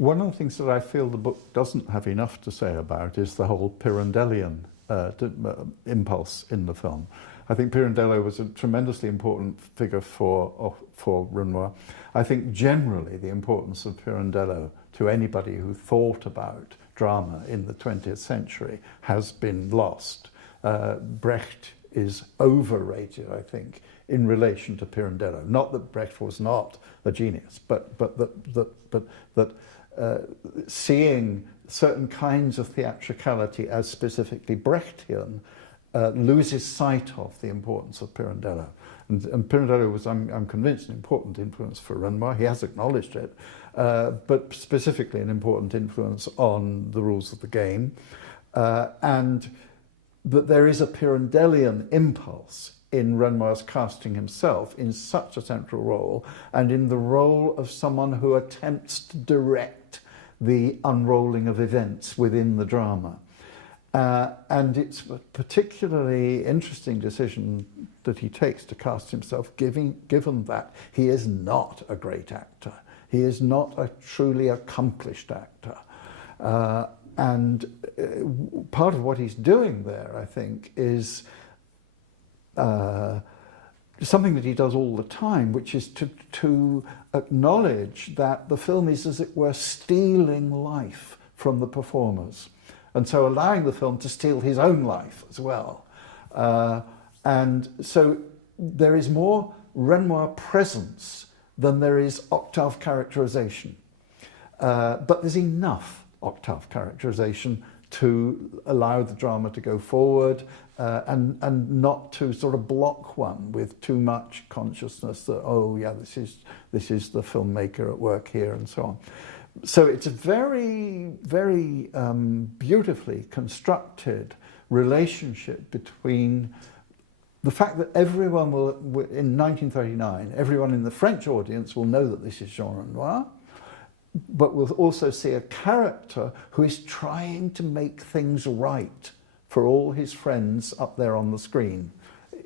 One of the things that I feel the book doesn't have enough to say about is the whole Pirandellian impulse in the film. I think Pirandello was a tremendously important figure for Renoir. I think generally the importance of Pirandello to anybody who thought about drama in the 20th century has been lost. Brecht is overrated, I think, in relation to Pirandello. Not that Brecht was not a genius, but that seeing certain kinds of theatricality as specifically Brechtian loses sight of the importance of Pirandello. And Pirandello was, I'm convinced, an important influence for Renoir. He has acknowledged it, but specifically an important influence on the rules of the game. And that there is a Pirandellian impulse in Renoir's casting himself in such a central role, and in the role of someone who attempts to direct the unrolling of events within the drama. And it's a particularly interesting decision that he takes to cast himself, given that he is not a great actor. He is not a truly accomplished actor. And part of what he's doing there, I think, is something that he does all the time, which is to acknowledge that the film is, as it were, stealing life from the performers, and so allowing the film to steal his own life as well. And so there is more Renoir presence than there is Octave characterization. But there's enough Octave characterization to allow the drama to go forward and not to sort of block one with too much consciousness that, oh yeah, this is the filmmaker at work here, and so on. So it's a very, very beautifully constructed relationship between the fact that everyone will, in 1939, everyone in the French audience will know that this is Jean Renoir, but we'll also see a character who is trying to make things right for all his friends up there on the screen,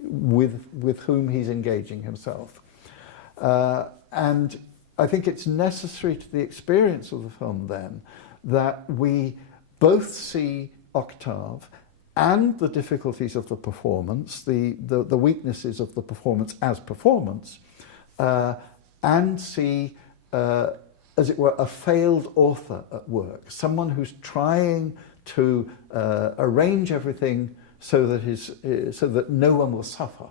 with whom he's engaging himself. And I think it's necessary to the experience of the film then that we both see Octave and the difficulties of the performance, the weaknesses of the performance as performance, and see, as it were, a failed author at work, someone who's trying to arrange everything so that no one will suffer,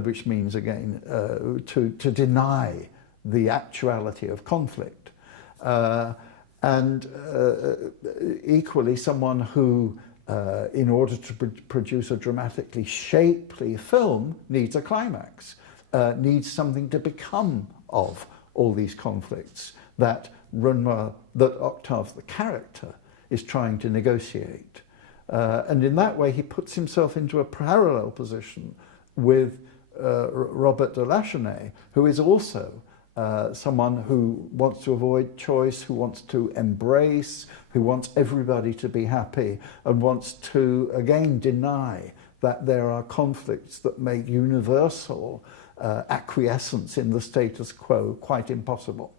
which means, again, to deny the actuality of conflict. And equally, someone who, in order to produce a dramatically shapely film, needs a climax, needs something to become of all these conflicts that Octave, the character, is trying to negotiate. And in that way, he puts himself into a parallel position with Robert de Lachenay, who is also someone who wants to avoid choice, who wants to embrace, who wants everybody to be happy, and wants to, again, deny that there are conflicts that make universal acquiescence in the status quo quite impossible.